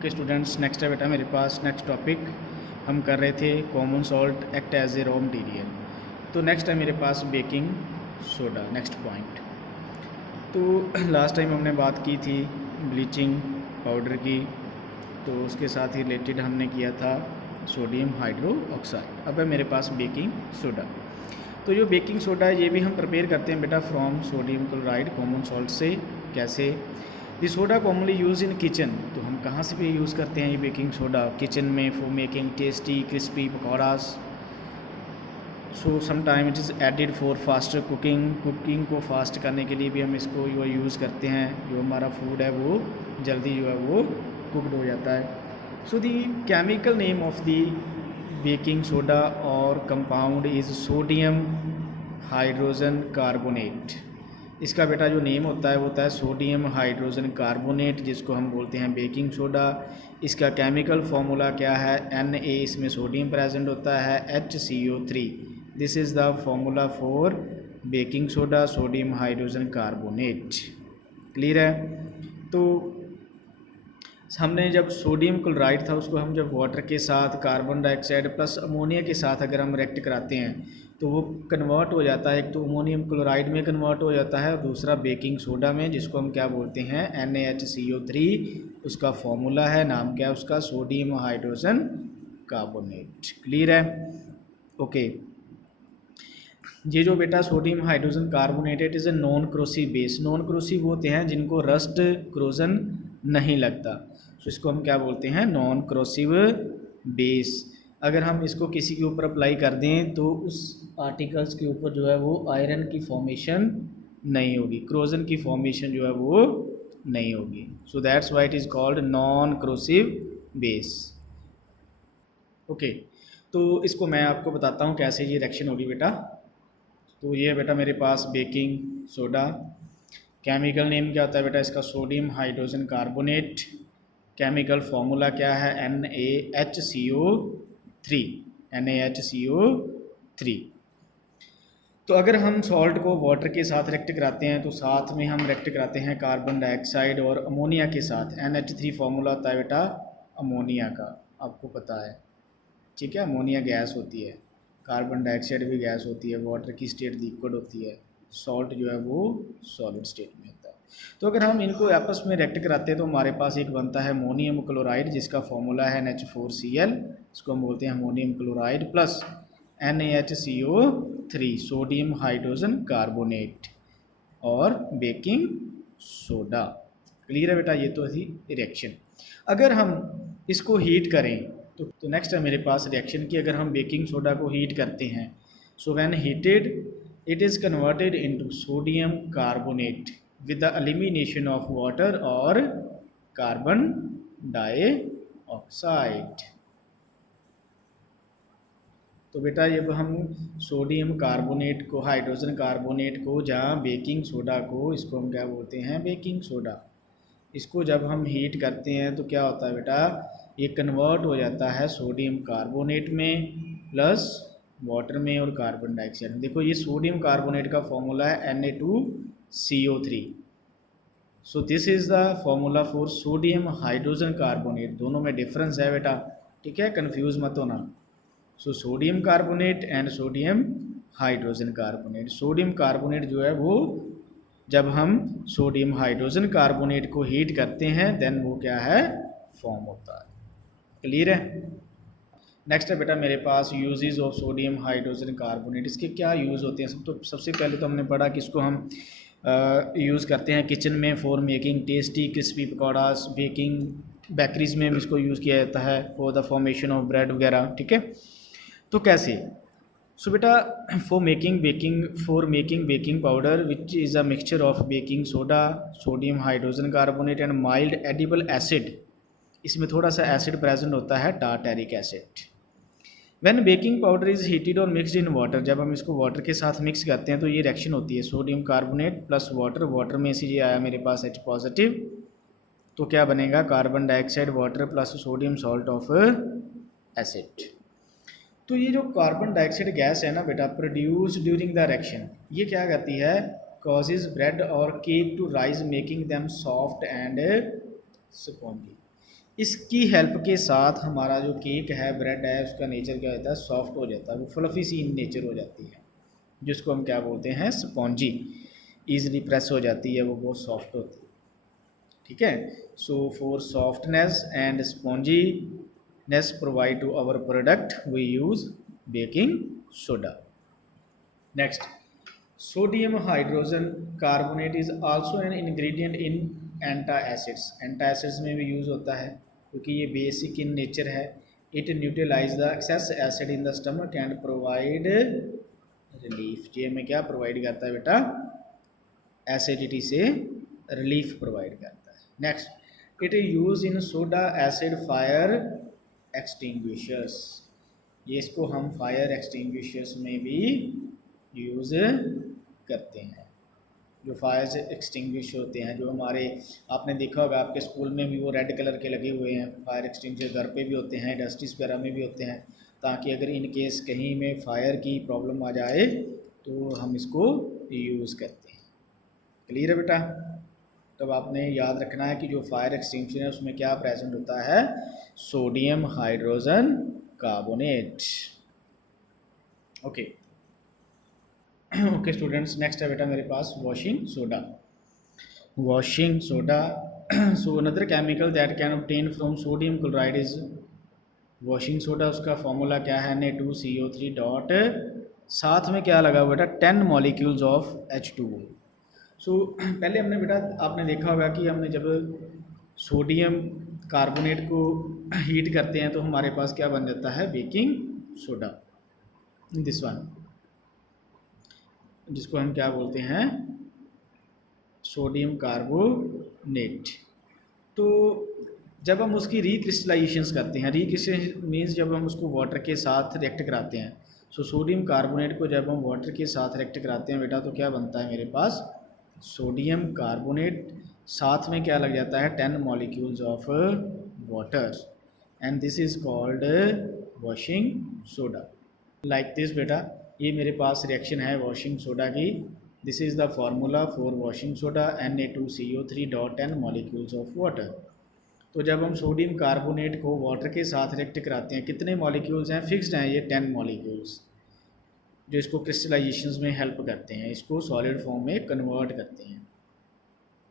Okay students, next है बेटा मेरे पास नेक्स्ट टॉपिक हम कर रहे थे common salt act as a raw material. तो नेक्स्ट है मेरे पास बेकिंग सोडा, नेक्स्ट पॉइंट। तो लास्ट टाइम हमने बात की थी ब्लीचिंग पाउडर की, तो उसके साथ ही रिलेटेड हमने किया था सोडियम हाइड्रो ऑक्साइड। अब है मेरे पास बेकिंग सोडा। तो जो बेकिंग सोडा है ये भी हम प्रिपेयर करते हैं बेटा from sodium chloride common salt से। कैसे? ये soda commonly use in kitchen. तो हम कहाँ से भी यूज़ करते हैं ये बेकिंग सोडा? किचन में for making tasty crispy pakoras. So some time it is added for faster cooking को फास्ट करने के लिए भी हम इसको यूज़ करते हैं। जो हमारा फूड है वो जल्दी जो है वो कुकड हो जाता है। So the chemical name of the baking soda और compound is sodium hydrogen carbonate. इसका बेटा जो नेम होता है वो होता है सोडियम हाइड्रोजन कार्बोनेट, जिसको हम बोलते हैं बेकिंग सोडा। इसका केमिकल फार्मूला क्या है? Na, इसमें सोडियम प्रेजेंट होता है, HCO3। This is the formula for baking soda, sodium hydrogen carbonate. Clear है? तो हमने जब सोडियम क्लोराइड था उसको हम जब वाटर के साथ कार्बन डाइऑक्साइड प्लस अमोनिया के साथ अगर हम रिएक्ट कराते हैं तो वो कन्वर्ट हो जाता है। एक तो अमोनियम क्लोराइड में कन्वर्ट हो जाता है और दूसरा बेकिंग सोडा में, जिसको हम क्या बोलते हैं? NaHCO3। उसका फॉर्मूला है, नाम क्या है उसका? Sodium hydrogen carbonate. क्लियर है? ओके। ये जो बेटा sodium hydrogen carbonate it is a non corrosive base. Non corrosive होते हैं जिनको रस्ट क्रोजन नहीं लगता, तो इसको हम क्या बोलते हैं? Non corrosive base. अगर हम इसको किसी के ऊपर अप्लाई कर दें तो उस आर्टिकल्स के ऊपर जो है वो आयरन की फॉर्मेशन नहीं होगी, क्रोजन की फॉर्मेशन जो है वो नहीं होगी। So that's why it is called non corrosive base. Okay, तो इसको मैं आपको बताता हूँ कैसे ये रिएक्शन होगी बेटा। तो ये बेटा मेरे पास बेकिंग सोडा, केमिकल नेम क्या होता है बेटा इसका? Sodium hydrogen carbonate. Chemical formula क्या है? NaHCO3। NaHCO3। तो अगर हम सॉल्ट को वाटर के साथ रिएक्ट कराते हैं तो साथ में हम रिएक्ट कराते हैं कार्बन डाइऑक्साइड और अमोनिया के साथ। NH3 फार्मूला होता है बेटा अमोनिया का, आपको पता है, ठीक है? अमोनिया गैस होती है, कार्बन डाइऑक्साइड भी गैस होती है, वाटर की स्टेट लिक्विड होती है, सॉल्ट जो है वो सॉलिड स्टेट में होता है। तो अगर हम इनको आपस में रिएक्ट कराते हैं तो हमारे पास एक बनता है अमोनियम क्लोराइड, जिसका फॉर्मूला है NH4Cl। इसको हम बोलते हैं ammonium chloride plus NaHCO3 sodium hydrogen carbonate और बेकिंग सोडा। क्लियर है बेटा? ये तो थी रिएक्शन। अगर हम इसको हीट करें तो नेक्स्ट है मेरे पास रिएक्शन की। अगर हम बेकिंग सोडा को हीट करते हैं, so when heated it is converted into sodium carbonate with the elimination of water और कार्बन डाइऑक्साइड। तो बेटा जब हम सोडियम कार्बोनेट को, हाइड्रोजन कार्बोनेट को, जहाँ बेकिंग सोडा को, इसको हम क्या बोलते हैं? Baking soda. इसको जब हम हीट करते हैं तो क्या होता है बेटा? ये कन्वर्ट हो जाता है सोडियम कार्बोनेट में प्लस वाटर में और कार्बन डाइऑक्साइड में। देखो ये सोडियम कार्बोनेट का फॉर्मूला है Na2CO3। So this is the formula for sodium hydrogen carbonate. दोनों में डिफरेंस है बेटा, ठीक है? कंफ्यूज मत होना। So sodium carbonate and sodium hydrogen carbonate. Sodium carbonate जो है वो जब हम सोडियम हाइड्रोजन कार्बोनेट को हीट करते हैं देन वो क्या है? फॉर्म होता है। क्लियर है? नेक्स्ट है बेटा मेरे पास uses of sodium hydrogen carbonate. इसके क्या यूज़ होते हैं? सबसे पहले तो हमने पढ़ा कि इसको हम यूज़ करते हैं किचन में for making tasty crispy pakoras. Bakeries में भी इसको यूज़ किया जाता है for the formation of bread वगैरह, ठीक है? तो कैसे? सो बेटा for making baking powder which is a mixture of baking soda, sodium hydrogen carbonate and mild edible acid. इसमें थोड़ा सा एसिड प्रेजेंट होता है, tartaric acid. When baking powder is heated और मिक्सड इन वाटर, जब हम इसको वाटर के साथ मिक्स करते हैं तो ये रिएक्शन होती है sodium carbonate plus water. Water में से ये आया मेरे पास H पॉजिटिव, तो क्या बनेगा? Carbon dioxide water plus sodium salt of acid. तो ये जो कार्बन डाइऑक्साइड गैस है ना बेटा प्रोड्यूस ड्यूरिंग द रिएक्शन, ये क्या करती है? कॉजेज ब्रेड और cake to rise making them soft and spongy. इसकी हेल्प के साथ हमारा जो केक है, ब्रेड है, उसका नेचर क्या होता है, सॉफ्ट हो जाता है, वो फ्लफी सी नेचर हो जाती है, जिसको हम क्या बोलते हैं, स्पॉन्जी, ईजिली प्रेस हो जाती है, वो बहुत सॉफ्ट होती है। ठीक है, so for softness and sponginess provide to our product we use baking soda. Next, sodium hydrogen carbonate is also an ingredient in antacids. Antacids में भी यूज़ होता है क्योंकि ये बेसिक इन नेचर है। It neutralize the excess acid in the stomach and provide relief. ये हमें क्या प्रोवाइड करता है बेटा, एसिडिटी से रिलीफ प्रोवाइड करता है। Next, it is use in soda acid fire extinguishers. ये इसको हम फायर एक्सटिंग्विशर्स में भी यूज़ करते हैं। जो फायर एक्सटिंग्विश होते हैं, जो हमारे, आपने देखा होगा आपके स्कूल में भी वो रेड कलर के लगे हुए हैं फायर एक्सटिंग्विशर, घर पे भी होते हैं, इंडस्ट्रीज वगैरह में भी होते हैं, ताकि अगर इन केस कहीं में फायर की प्रॉब्लम आ जाए तो हम इसको यूज़ करते हैं। क्लियर है बेटा? तब आपने याद रखना है कि जो फायर एक्सटिंग्विशर है उसमें क्या प्रेजेंट होता है, sodium hydrogen carbonate. Okay okay students, next है बेटा मेरे पास washing soda. Washing soda, so another chemical that can obtain from sodium chloride is washing soda. उसका फॉर्मूला क्या है, Na2CO3 डॉट, साथ में क्या लगा हुआ बेटा, 10 मॉलिक्यूल्स ऑफ H2O। सो पहले हमने बेटा, आपने देखा होगा कि हमने जब सोडियम कार्बोनेट को हीट करते हैं तो हमारे पास क्या बन जाता है, बेकिंग सोडा, दिस वन, जिसको हम क्या बोलते हैं, सोडियम कार्बोनेट। तो जब हम उसकी रिक्रिस्टलाइजेशंस करते हैं, रिक्रिस्टलाइजेशन मीन्स जब हम उसको वाटर के साथ रिएक्ट कराते हैं, सो सोडियम कार्बोनेट को जब हम वाटर के साथ रिएक्ट कराते हैं बेटा, तो क्या बनता है मेरे पास, सोडियम कार्बोनेट, साथ में क्या लग जाता है, 10 molecules of water, and this is called washing soda. Like this बेटा, ये मेरे पास रिएक्शन है वॉशिंग सोडा की। This is the formula for washing soda, Na2CO3 dot 10 molecules of water. तो जब हम सोडियम कार्बोनेट को वाटर के साथ रिएक्ट कराते हैं, कितने मॉलिक्यूल्स हैं, फिक्स्ड हैं ये 10 मॉलिक्यूल्स, जो इसको क्रिस्टलाइजेशंस में हेल्प करते हैं, इसको सॉलिड फॉर्म में कन्वर्ट करते हैं।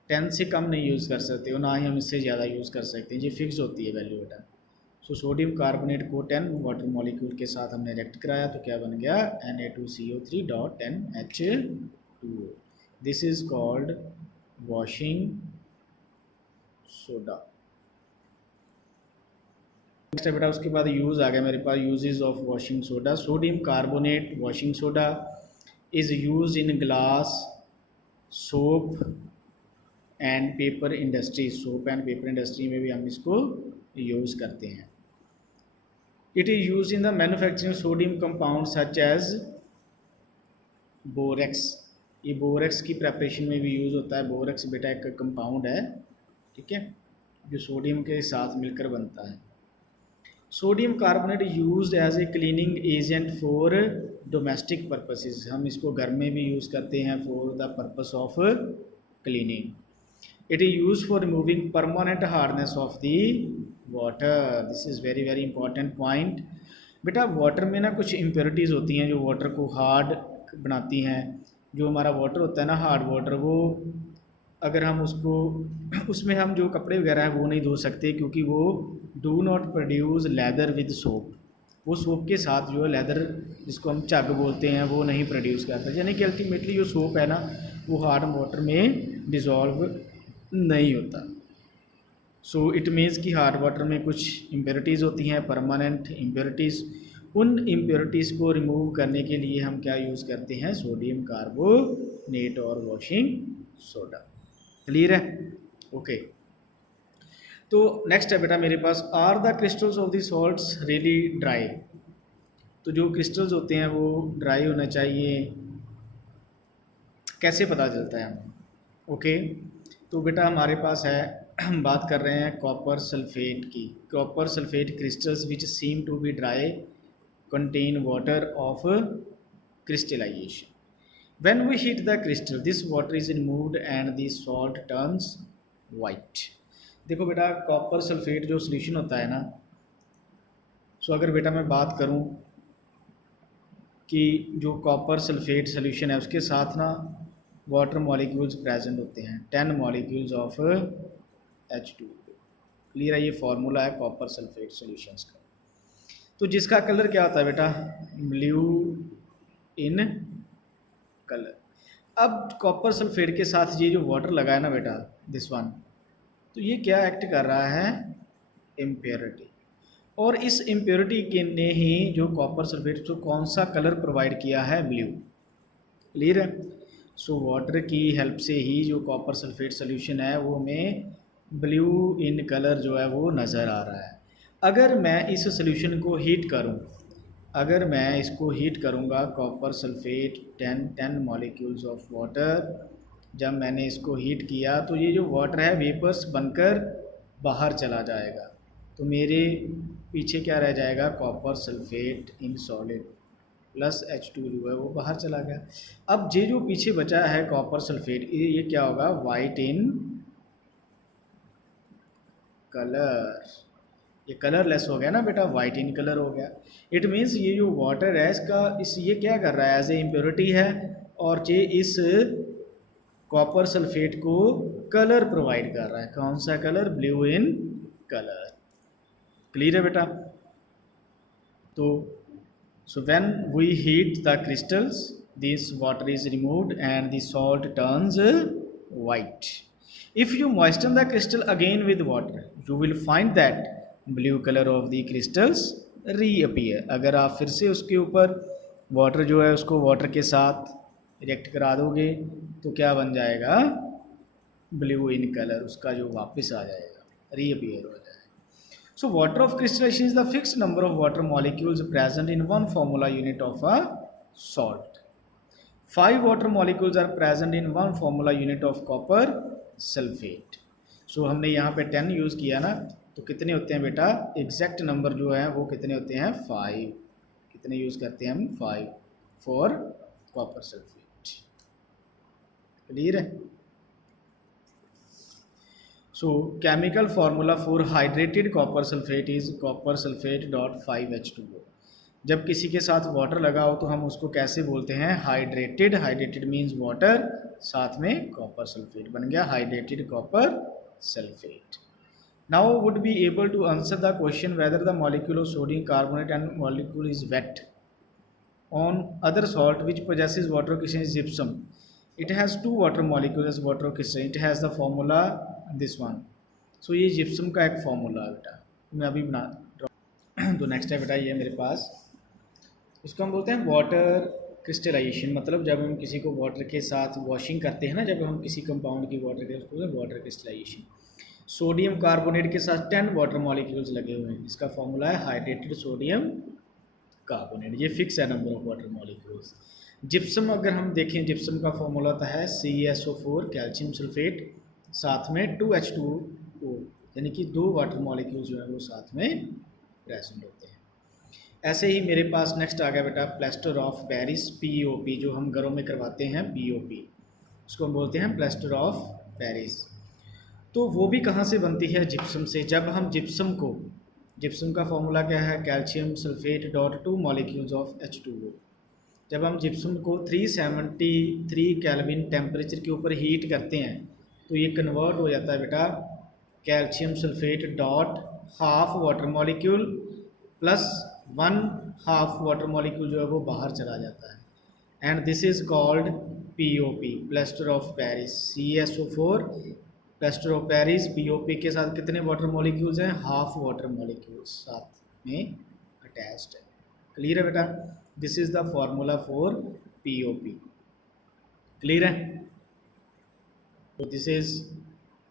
10 से कम नहीं यूज़ कर सकते हो, ना ही हम इससे ज़्यादा यूज़ कर सकते हैं, ये फिक्स होती है वैल्यू बेटा। सो सोडियम कार्बोनेट को 10 वाटर मॉलिक्यूल के साथ हमने रिएक्ट कराया तो क्या बन गया, Na2CO3 dot 10 H2O। This is called washing soda. Next है बेटा, उसके बाद यूज़ आ गया मेरे पास, uses of washing soda. Sodium carbonate washing soda is use in glass, soap and paper industry. Soap and paper industry में भी हम इसको यूज़ करते हैं। It is used in the manufacturing sodium compounds such as borax. ये borax की preparation में भी यूज़ होता है। बोरेक्स बेटा एक कंपाउंड है, ठीक है, जो सोडियम के साथ मिलकर बनता है। Sodium carbonate used as a cleaning agent for domestic purposes. हम इसको घर में भी यूज़ करते हैं for the purpose of cleaning. It is use for removing permanent hardness of the water. This is very very important point बेटा। Water में ना कुछ इम्प्योरिटीज़ होती हैं जो वाटर को हार्ड बनाती हैं। जो हमारा वाटर होता है ना, हार्ड वाटर, वो अगर हम उसको उसमें हम जो कपड़े वगैरह हैं वो नहीं धो सकते, क्योंकि वो do not produce lather with soap. वो सोप के साथ जो है लेदर, जिसको हम झग बोलते हैं, वो नहीं प्रोड्यूस करता। यानी कि अल्टीमेटली जो सोप है ना, वो हार्ड वाटर में डिज़ोल्व नहीं होता। सो इट मीन्स कि हार्ड वाटर में कुछ इम्प्योरिटीज़ होती हैं, परमानेंट इम्प्योरिटीज़। उन इम्प्योरिटीज़ को रिमूव करने के लिए हम क्या यूज़ करते हैं, सोडियम कार्बोनेट और वॉशिंग सोडा। क्लियर है? ओके तो नेक्स्ट है बेटा मेरे पास, are the crystals of the salts really dry. तो जो क्रिस्टल्स होते हैं वो ड्राई होना चाहिए, कैसे पता चलता है हमें? ओके तो बेटा हमारे पास है, हम बात कर रहे हैं कॉपर सल्फेट की। Copper sulphate crystals which seem to be dry contain water of crystallization. When we heat the crystal, this water is removed and the salt turns white. देखो बेटा, कॉपर सल्फेट जो सोल्यूशन होता है ना, सो अगर बेटा मैं बात करूं कि जो कॉपर सल्फेट सोल्यूशन है उसके साथ ना वाटर मॉलिक्यूल्स प्रेजेंट होते हैं, 10 मॉलिक्यूल्स ऑफ H2। क्लियर है? ये फार्मूला है कॉपर सल्फेट सॉल्यूशंस का। तो जिसका कलर क्या होता है बेटा? Blue in colour. अब कॉपर सल्फेट के साथ ये जो वाटर लगा है ना बेटा, दिस वन, तो ये क्या एक्ट कर रहा है? इम्प्योरिटी। और इस इम्प्योरिटी के ने ही जो कॉपर सल्फेट को कौन सा कलर प्रोवाइड किया है? ब्लू। क्लियर है? सो वाटर की हेल्प से ही जो कॉपर सल्फेट सोल्यूशन है वो हमें ब्लू इन कलर जो है वो नज़र आ रहा है। अगर मैं इस सोल्यूशन को हीट करूं, अगर मैं इसको हीट करूंगा, copper sulphate 10 molecules of water, जब मैंने इसको हीट किया तो ये जो वाटर है वेपर्स बनकर बाहर चला जाएगा, तो मेरे पीछे क्या रह जाएगा? Copper sulphate in solid plus H2 जो है वो बाहर चला गया। अब ये जो पीछे बचा है कॉपर सल्फेट, ये क्या होगा? White in colour. ये कलरलेस हो गया ना बेटा, वाइट इन कलर हो गया। इट मीन्स ये जो वाटर है ये क्या कर रहा है? एज ए इम्प्योरिटी है, और ये इस कॉपर सल्फेट को कलर प्रोवाइड कर रहा है। कौन सा colour? Blue in colour. Clear है बेटा? तो so when we heat the crystals, this water is removed and the salt turns white. If you moisten the crystal again with water, you will find that blue color of the crystals reappear. अगर आप फिर से उसके ऊपर water जो है उसको water के साथ रिएक्ट करा दोगे तो क्या बन जाएगा? ब्लू इन कलर उसका जो वापस आ जाएगा, रीअपियर हो जाएगा। So water of crystallization is the fixed number of water molecules present in one formula unit of a salt. 5 water molecules are present in one formula unit of copper sulfate. So हमने यहाँ पे 10 use किया ना, तो कितने होते हैं बेटा? एग्जैक्ट नंबर जो है वो कितने होते हैं? 5। कितने यूज़ करते हैं हम? 5 फॉर कॉपर सल्फेट। क्लियर है? So chemical formula for hydrated copper sulfate is copper sulfate dot 5H2O। जब किसी के साथ वाटर लगा हो तो हम उसको कैसे बोलते हैं? हाइड्रेटेड। हाइड्रेटेड मीन्स वाटर, साथ में कॉपर सल्फेट बन गया hydrated copper sulphate. Now would be able to answer the question whether the molecule of sodium carbonate and molecule is wet on other salt which possesses water crystalline is gypsum. It has 2 water molecules as water crystalline. It has the formula this one. So ये gypsum का एक formula है बेटा, मैं अभी बना तो next है बेटा ये मेरे पास, इसको हम बोलते हैं वाटर क्रिस्टलाइजेशन। मतलब जब हम किसी को वाटर के साथ वॉशिंग करते हैं ना, जब हम किसी कंपाउंड की वाटर के उसको बोलते हैं वाटर क्रिस्टलाइजेशन। सोडियम कार्बोनेट के साथ 10 वाटर मॉलिक्यूल्स लगे हुए हैं, इसका फॉर्मूला है हाइड्रेटेड सोडियम कार्बोनेट। ये फिक्स है number of water molecules. Gypsum अगर हम देखें, जिप्सम का फॉर्मूला होता है CaSO4 कैल्शियम सल्फेट, साथ में 2H2O, यानी कि 2 वाटर मॉलिक्यूल्स जो है वो साथ में प्रेजेंट होते हैं। ऐसे ही मेरे पास नेक्स्ट आ गया बेटा प्लास्टर ऑफ पेरिस, POP, जो हम घरों में करवाते हैं POP, उसको हम बोलते हैं प्लास्टर ऑफ पेरिस। तो वो भी कहाँ से बनती है? जिप्सम से। जब हम जिप्सम का फॉर्मूला क्या है? Calcium sulphate dot 2 molecules of H2O। जब हम जिप्सम को 373 केल्विन टेम्परेचर के ऊपर हीट करते हैं तो ये कन्वर्ट हो जाता है बेटा calcium sulphate dot half water molecule plus 1/2 water molecule जो है वो बाहर चला जाता है, and this is called POP, plaster of Paris. CaSO4 plaster of Paris, POP के साथ कितने वाटर मॉलिक्यूल्स हैं? हाफ वाटर मॉलिक्यूल्स साथ में अटैच्ड है। क्लियर है बेटा? This is the formula for POP। Clear है? तो दिस इज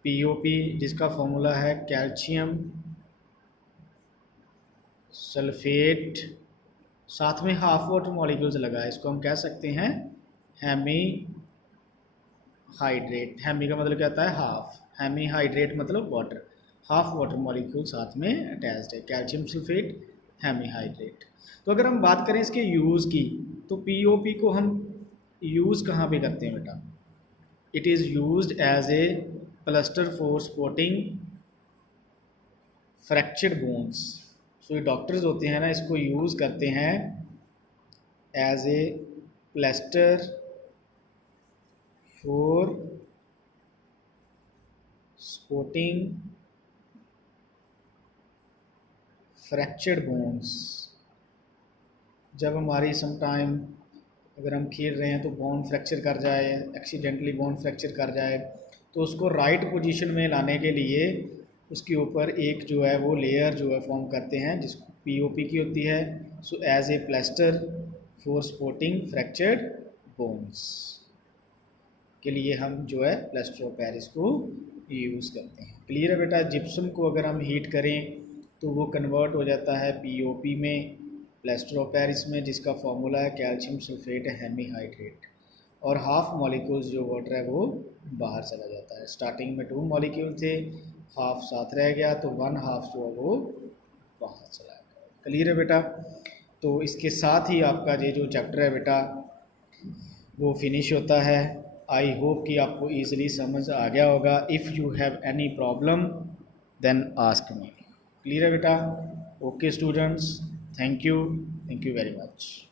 POP जिसका फॉर्मूला है कैल्शियम सल्फेट, साथ में हाफ वाटर मॉलिक्यूल्स लगा है, इसको हम कह सकते हैं हेमी हाइड्रेट। हेमी का मतलब क्या होता है? हाफ। हेमी हाइड्रेट मतलब वाटर, हाफ वाटर मॉलिक्यूल साथ में अटैच्ड है, कैल्शियम सल्फेट हेमी हाइड्रेट। तो अगर हम बात करें इसके यूज़ की, तो POP को हम यूज़ कहाँ पे करते हैं बेटा? It is used as a plaster for spotting fractured bones. So ये डॉक्टर्स होते हैं ना, इसको यूज़ करते हैं as a plaster for supporting fractured bones. जब हमारी समटाइम अगर हम खेल रहे हैं तो बोन फ्रैक्चर कर जाए, एक्सीडेंटली बोन फ्रैक्चर कर जाए, तो उसको राइट पोजीशन में लाने के लिए उसके ऊपर एक जो है वो लेयर जो है फॉर्म करते हैं जिसको पीओपी की होती है। So as a plaster for supporting fractured bones के लिए हम जो है प्लास्टर ऑफ पेरिस को यूज़ करते हैं। क्लियर है बेटा। जिप्सम को अगर हम हीट करें तो वो कन्वर्ट हो जाता है पीओपी में, प्लास्टर ऑफ पेरिस में, जिसका फार्मूला है कैल्शियम सल्फेट हेमीहाइड्रेट, और हाफ मॉलिक्यूल्स जो वाटर है वो बाहर चला जाता है। स्टार्टिंग में 2 मॉलिक्यूल थे, हाफ साथ रह गया तो 1 हाफ जो है वो बाहर चला गया। क्लियर है बेटा। तो इसके साथ ही आपका ये जो चैप्टर है बेटा वो फिनिश होता है। आई होप कि आपको ईजिली समझ आ गया होगा। If you have any problem then ask me. Clear है बेटा। Okay students, thank you very much.